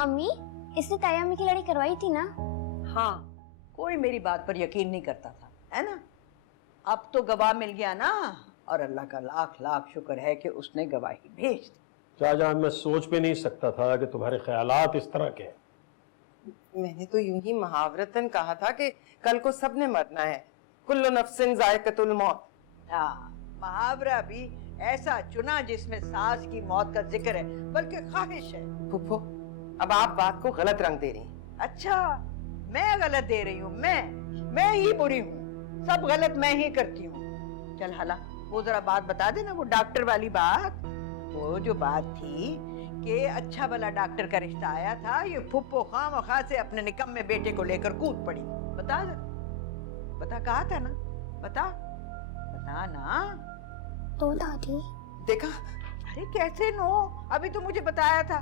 अम्मी, इसने ताया अम्मी की लड़ाई करवाई थी ना? हाँ, कोई मेरी बात पर यकीन नहीं करता था, है ना? अब तो गवाह मिल गया ना, और अल्लाह का लाख लाख शुक्र है कि उसने गवाही भेज दी। शाहजहां, मैं सोच भी नहीं सकता था कि तुम्हारे ख्यालात इस तरह के हैं। मैंने तो यूं ही मुहावरतन कहा था कि कल को सबने मरना है, कुल्लु नफ्सिन जायकतुल मौत। हाँ, मुहावरा भी ऐसा चुना जिसमें सास की मौत का जिक्र है, बल्कि ख्वाहिश है। फूफो, अब आप बात को गलत रंग दे रही हैं। अच्छा, मैं गलत दे रही हूँ? मैं ही बुरी हूँ, सब गलत मैं ही करती हूँ। चल हाला, वो जरा बात बता देना, वो डॉक्टर वाली बात। वो जो बात थी कि अच्छा भला डॉक्टर का रिश्ता आया था, ये फुप्पो खामखा से अपने निकम्मे बेटे को लेकर कूद पड़ी। बता दे, बता, कहा था ना, बता बता ना। तो दादी, देखा, अरे कैसे नो, अभी तो मुझे बताया था।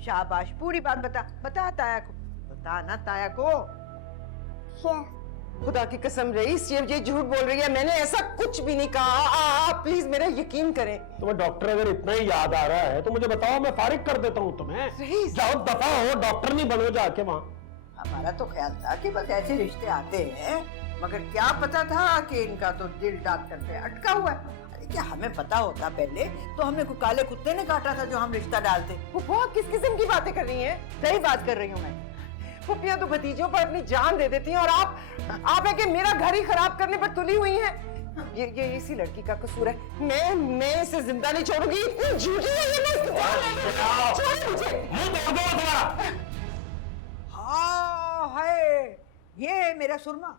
शाबाश, पूरी बात बता, बता ताया को, बता ना ताया को। खुदा की कसम रईस, ये झूठ बोल रही है, मैंने ऐसा कुछ भी नहीं कहा। आप प्लीज मेरा यकीन करें। तुम्हें डॉक्टर अगर इतना ही याद आ रहा है तो मुझे बताओ, मैं फारिग कर देता हूँ तुम्हें। रईस, जाओ दफा हो, डॉक्टर नहीं बनो जाके वहाँ। हमारा तो ख्याल था कि बस ऐसे रिश्ते आते हैं, मगर क्या पता था कि इनका तो दिल डॉक्टर पे अटका हुआ है। अरे क्या हमें पता होता पहले तो हमें कोई काले कुत्ते ने काटा था जो हम रिश्ता डालते। फूफो, किस किस्म की बातें कर रही हैं? सही बात कर रही हूँ मैं। फूफियां तो भतीजों पर अपनी जान दे देती हैं, और आप है कि मेरा घर ही खराब करने पर तुली हुई हैं। ये इसी लड़की का कसूर है। मैं इसे जिंदा नहीं छोड़ूंगी। इतनी झूठी है ये, मैं इसको छोड़ मुझे। मुंह तोड़ दो तुम्हारा। हाँ है, ये मेरा सुरमा,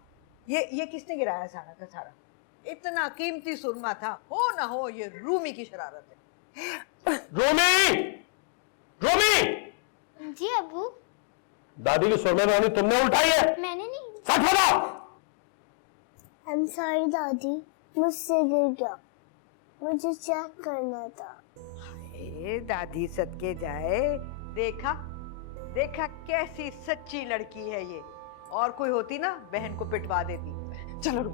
ये किसने गिराया सारा का सारा? इतना कीमती सुरमा था, हो ना हो ये रूमी की शरारत है। रोमी, रोमी, जी अबू। दादी की सुरमे रानी तुमने उठाई है? मैंने नहीं। सच बताओ। I'm sorry दादी, मुझसे गिर गया, मुझे चेक करना था। हाय दादी सदके जाए, देखा देखा कैसी सच्ची लड़की है ये। और कोई होती ना बहन को पिटवा देती। चलो रू।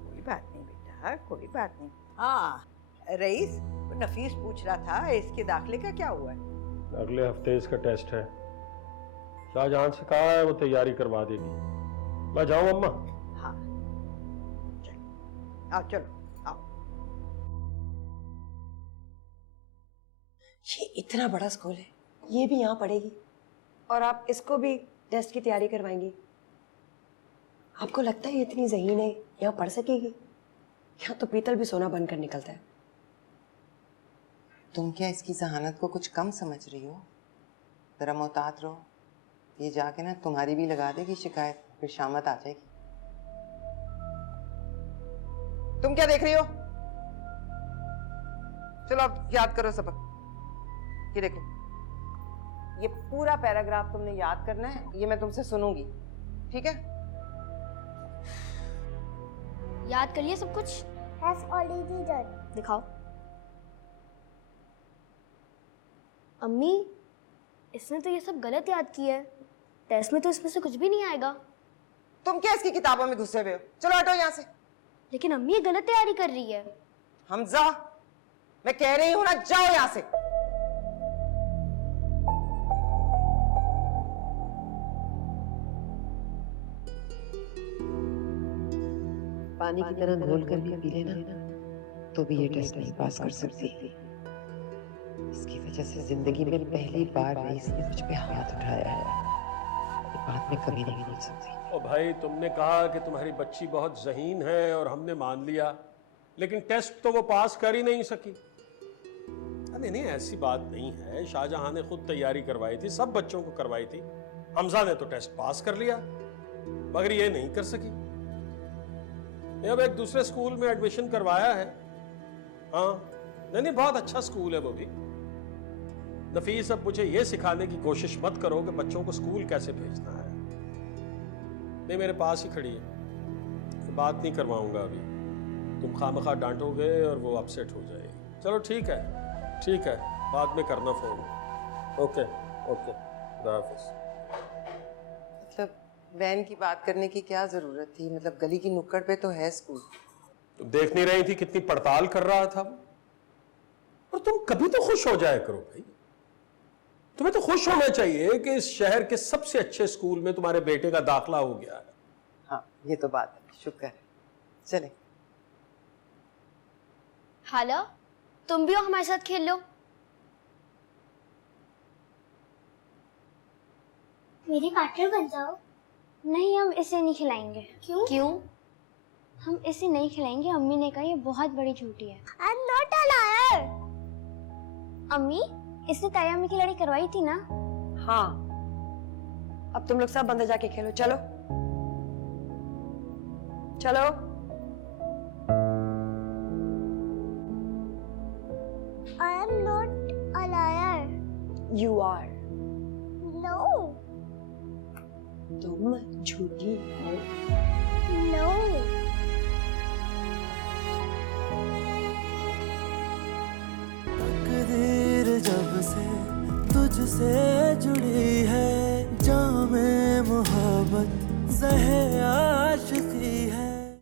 कोई बात नहीं बेटा, कोई बात नहीं। हाँ रईस, नफीस पूछ रहा था इसके दाखिले का क्या हुआ है? अगले हफ्ते इसका टेस्ट है। शाहजहां से कहा है वो तैयारी करवा देगी। मैं जाऊं अम्मा? हाँ चलो, आओ चलो आओ। ये इतना बड़ा स्कूल है, ये भी यहाँ पढ़ेगी और आप इसको भी टेस्ट की तैयारी करवाएंगी? आपको लगता है ये इतनी ज़हीन है, यहाँ पढ़ सकेगी? यहाँ तो पीतल भी सोना बनकर निकलता है। तुम क्या इसकी जहानत को कुछ कम समझ रही हो? जरा मोहतात रहो, ये जाके ना तुम्हारी भी लगा देगी शिकायत, फिर शामत आ जाएगी। तुम क्या देख रही हो? चलो अब याद करो सबक। ये देखो, ये पूरा पैराग्राफ तुमने याद करना है, ये मैं तुमसे सुनूंगी, ठीक है? याद कर लिया सब कुछ? Has already done. दिखाओ। अम्मी, इसने तो ये सब गलत याद किया है। टेस्ट में तो इसमें से कुछ भी नहीं आएगा। तुम क्या इसकी किताबों में घुसे हुए हो? चलो हटो यहाँ से। लेकिन अम्मी ये गलत तैयारी कर रही है। हमजा, मैं कह रही हूं ना, जाओ यहाँ से। पानी की तरह घोल कर भी पी लेना तो भी ये टेस्ट नहीं पास कर सकती। इसकी वजह से जिंदगी में पहली बार रईस ने मुझ पे हाथ उठाया है। ये बात मैं कभी नहीं भूल सकती। ओ भाई, तुमने कहा कि तुम्हारी बच्ची बहुत ज़हीन है और हमने मान लिया, लेकिन टेस्ट तो वो पास कर ही नहीं सकी। नहीं नहीं, ऐसी बात नहीं है। शाहजहां ने खुद तैयारी करवाई थी, सब बच्चों को करवाई थी। हमजा ने तो टेस्ट पास कर लिया, मगर ये नहीं कर सकी। अब एक दूसरे स्कूल में एडमिशन करवाया है। हाँ नहीं, बहुत अच्छा स्कूल है वो भी। नफीस, अब मुझे ये सिखाने की कोशिश मत करो कि बच्चों को स्कूल कैसे भेजना है। नहीं, मेरे पास ही खड़ी है, बात नहीं करवाऊंगा अभी। तुम खामखा डांटोगे और वो अपसेट हो जाएगी। चलो ठीक है, ठीक है, बाद में करना फोन। ओके ओके, खुदा हाफिज़। मतलब वैन की बात करने की क्या जरूरत थी? मतलब गली की नुक्कड़ पे तो है स्कूल। तुम देख नहीं रही थी कितनी पड़ताल कर रहा था वो? और तुम कभी तो खुश हो जाया करो भाई। तुम्हें तो खुश होना चाहिए कि इस शहर के सबसे अच्छे स्कूल में तुम्हारे बेटे का दाखला हो गया है। हाँ, ये तो बात है, शुक्र है। चले। हाला, तुम भी आओ हमारे साथ खेल लो। मेरी पार्टनर बन जाओ। नहीं, हम इसे नहीं खिलाएंगे। क्यों? क्यों? हम इसे नहीं खिलाएंगे। अम्मी ने कहा ये बहुत बड़ी झूठी है। आई एम नॉट अ लायर। अम्मी, इसने ताया अम्मी की लड़ाई करवाई थी ना? हाँ, अब तुम लोग सब अंदर जाके खेलो। चलो चलो। I am not a liar. You are. No तुम झूठी हो। नो। तकदीर जब से तुझसे जुड़ी है, जामे मोहब्बत ज़हे आशिकी है।